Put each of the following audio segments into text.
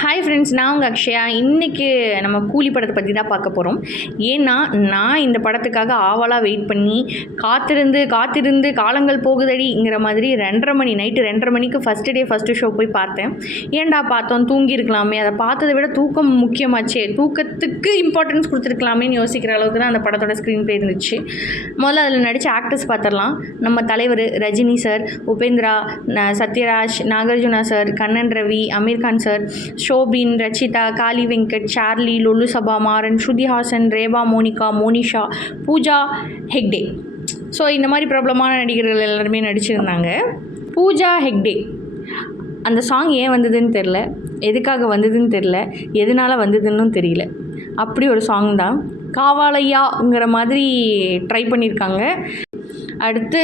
Hi friends, நான் உங்கள் அக்ஷயா. இன்றைக்கி நம்ம கூலி படத்தை பற்றி தான் பார்க்க போகிறோம். ஏன்னா நான் இந்த படத்துக்காக ஆவலாக வெயிட் பண்ணி காத்திருந்து காலங்கள் போகுதடிங்கிற மாதிரி 2:30 நைட்டு 2:30 மணிக்கு ஃபஸ்ட்டு ஷோ போய் பார்த்தேன். ஏன்டா பார்த்தோம், தூங்கியிருக்கலாமே, அதை பார்த்ததை விட தூக்கம் முக்கியமாச்சே, தூக்கத்துக்கு இம்பார்ட்டன்ஸ் கொடுத்துருக்கலாமேன்னு யோசிக்கிற அளவுக்கு தான் அந்த படத்தோட ஸ்க்ரீன் ப்ளே இருந்துச்சு. முதல்ல அதில் நடித்த ஆக்டர்ஸ் பார்த்துடலாம். நம்ம தலைவர் Rajini sir, Upendra, Sathyaraj, Nagarjuna sir, Kannan Ravi, Aamir Khan sir, Shobin, Rachitha, Kaali Venkat, Charlie, Lollu Sabha, Maran, Shruti Haasan, Reva, Monica, Monisha, Pooja Hegde. So இந்த மாதிரி பிரபலமான நடிகர்கள் எல்லாருமே நடிச்சிருந்தாங்க. பூஜா ஹெக்டே அந்த சாங் ஏன் வந்ததுன்னு தெரில, எதுக்காக வந்ததுன்னு தெரில, எதனால் வந்ததுன்னு தெரியல. அப்படி ஒரு சாங் தான். காவாலையாங்கிற மாதிரி ட்ரை பண்ணியிருக்காங்க. அடுத்து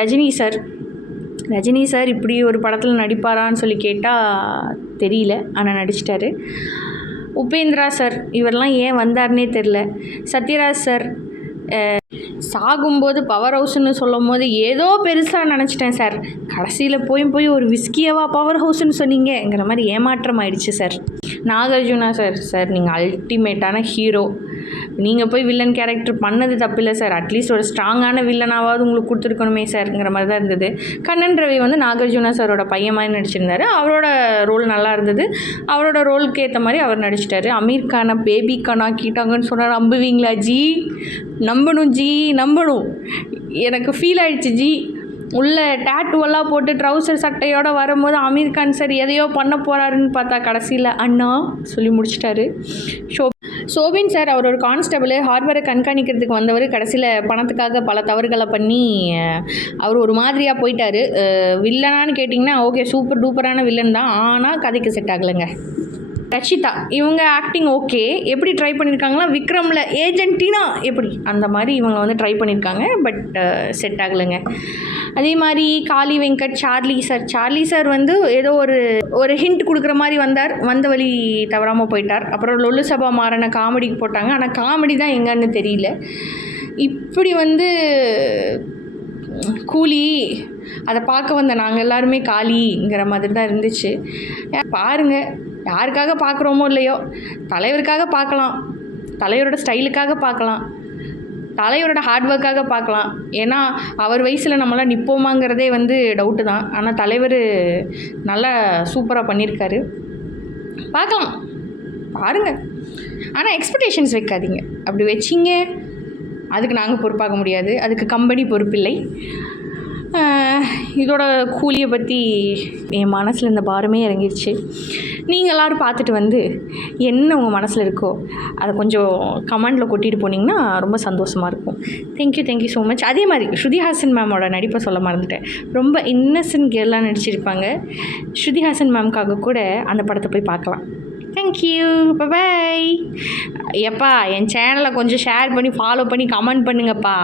ரஜினி சார் இப்படி ஒரு படத்தில் நடிப்பாரான்னு சொல்லி கேட்டால் தெரியல, ஆனால் நடிச்சிட்டாரு. உபேந்திரா சார் இவரெல்லாம் ஏன் வந்தார்னே தெரில. சத்யராஜ் சார் சாகும்போது பவர் ஹவுஸ்ன்னு சொல்லும் போது ஏதோ பெருசாக நினச்சிட்டேன் சார், கடைசியில் போய் ஒரு விஸ்கியவா பவர் ஹவுஸ்ன்னு சொன்னீங்கிற மாதிரி ஏமாற்றம் ஆயிடுச்சு சார். நாகார்ஜுனா சார் நீங்கள் அல்டிமேட்டான ஹீரோ, நீங்கள் போய் வில்லன் கேரக்டர் பண்ணது தப்பில்லை சார், அட்லீஸ்ட் ஒரு ஸ்ட்ராங்கான வில்லனாவது உங்களுக்கு கொடுத்துருக்கணுமே சார்ங்கிற மாதிரி தான் இருந்தது. கண்ணன் ரவி நாகார்ஜுனா சாரோட பையன் மாதிரி நடிச்சிருந்தார். அவரோட ரோல் நல்லா இருந்தது, அவரோட ரோலுக்கு ஏற்ற மாதிரி அவர் நடிச்சிட்டாரு. அமீர் கானை பேபி கானா கீட்டாங்கன்னு சொன்னார். நம்புவீங்களா ஜி? நம்பணும் ஜி, நம்பணும். எனக்கு ஃபீல் ஆகிடுச்சு ஜி. உள்ள டேட்டுவெல்லாம் போட்டு ட்ரௌசர் சட்டையோடு வரும்போது அமீர் கான் சார் எதையோ பண்ண போகிறாருன்னு பார்த்தா கடைசியில் அண்ணா சொல்லி முடிச்சிட்டாரு. சோபின் சார் அவர் ஒரு கான்ஸ்டபிள், ஹார்பரை கண்காணிக்கிறதுக்கு வந்தவர், கடைசியில் பணத்துக்காக பல தவறுகளை பண்ணி அவர் ஒரு மாதிரியாக போயிட்டார். வில்லனான்னு கேட்டிங்கன்னா ஓகே, சூப்பர் டூப்பரான வில்லன் தான், ஆனால் கதைக்கு செட் ஆகலைங்க. ரச்சிதா இவங்க ஆக்டிங் ஓகே, எப்படி ட்ரை பண்ணியிருக்காங்களா, விக்ரமில் ஏஜென்டினா எப்படி அந்த மாதிரி இவங்க ட்ரை பண்ணியிருக்காங்க, பட் செட் ஆகலைங்க. அதே மாதிரி காளி வெங்கட், சார்லி சார் ஏதோ ஒரு ஹிண்ட் கொடுக்குற மாதிரி வந்த வழி தவறாமல் போயிட்டார். அப்புறம் லொல்லு சபா மாறனை காமெடிக்கு போட்டாங்க, ஆனால் காமெடி தான் எங்கன்னு தெரியல. இப்படி கூலி அதை பார்க்க வந்த நாங்கள் எல்லாருமே காளிங்கிற மாதிரி தான் இருந்துச்சு. பாருங்கள், யாருக்காக பார்க்குறோமோ இல்லையோ, தலைவருக்காக பார்க்கலாம், தலைவரோட ஸ்டைலுக்காக பார்க்கலாம், தலைவரோட ஹார்ட் ஒர்க்காக பார்க்கலாம். ஏன்னா அவர் வயசில் நம்மளாம் நிற்போமாங்கிறதே டவுட்டு தான். ஆனால் தலைவர் நல்லா சூப்பராக பண்ணியிருக்காரு, பார்க்கலாம், பாருங்கள். ஆனால் எக்ஸ்பெக்டேஷன்ஸ் வைக்காதீங்க. அப்படி வச்சிங்க அதுக்கு நாங்கள் பொறுப்பாக முடியாது, அதுக்கு கம்பெனி பொறுப்பில்லை. இதோட கூலியை பற்றி என் மனசில் இந்த பாரமே இறங்கிடுச்சு. நீங்கள் எல்லோரும் பார்த்துட்டு என்ன உங்கள் மனசில் இருக்கோ அதை கொஞ்சம் கமெண்டில் கொட்டிட்டு போனீங்கன்னா ரொம்ப சந்தோஷமாக இருக்கும். Thank you so much. அதே மாதிரி ஸ்ருதி ஹாசன் மேமோட நடிப்பை சொல்ல மறந்துட்டேன். ரொம்ப இன்னசென்ட் கேர்லாக நடிச்சிருப்பாங்க. ஸ்ருதி ஹாசன் மேம்காக கூட அந்த படத்தை போய் பார்க்கலாம். Thank you, bye. எப்பா என் சேனலை கொஞ்சம் ஷேர் பண்ணி ஃபாலோ பண்ணி கமெண்ட் பண்ணுங்கப்பா.